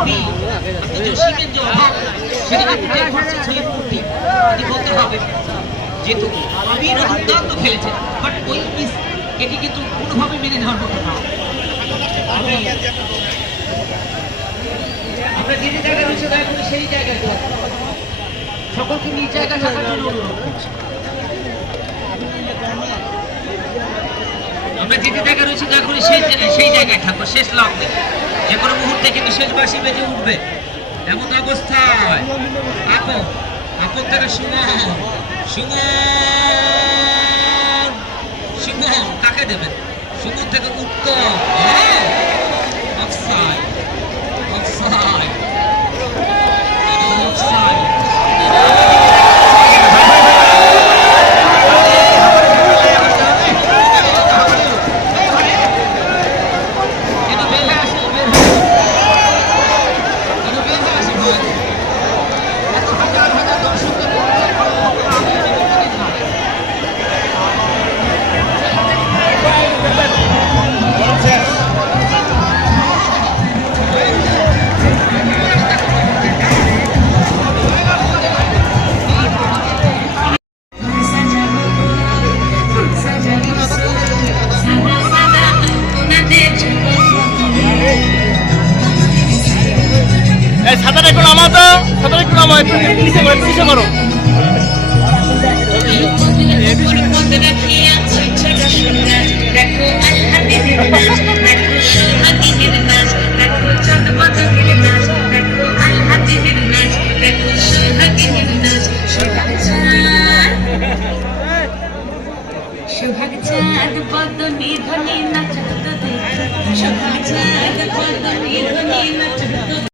আমি জসিমের যে অভাব সেটাকে ফুটে উঠছে ছেলে ফুটি এটি বলতে হবে যেহেতু আমির দুর্দান্ত খেলেছেন বাট ওই মিস এটি কিন্তু কোনোভাবে মেনে নেওয়ার মতো না। আমি আমরা যে জায়গায় রয়েছে দয়া করে সেই জায়গায় সকলকে নিজ জায়গায় থাকার জন্য অনুরোধ করছি। আমরা যে জায়গায় রয়েছে দয়া করে সেই জায়গায় থাকবো। শেষ লগ্নে যে কোনো মুহূর্তে কিন্তু শেষ বাঁশি বেজে উঠবে এমন অবস্থায় আপন আপন থেকে সুমন সুমন সুমন কাকে দেবেন? সুমন থেকে উত্তম অফসাইড অফসাইড অফসাইড সাঁতার একটু নামা তো, সাঁতার একটু নামা, একটু নিচে করো, নিচে করো। সোহাগ চাঁদ পদ্ম নিধনে নাচত, সোহাগ চাঁদ পদ্ম নিধনে নাচত।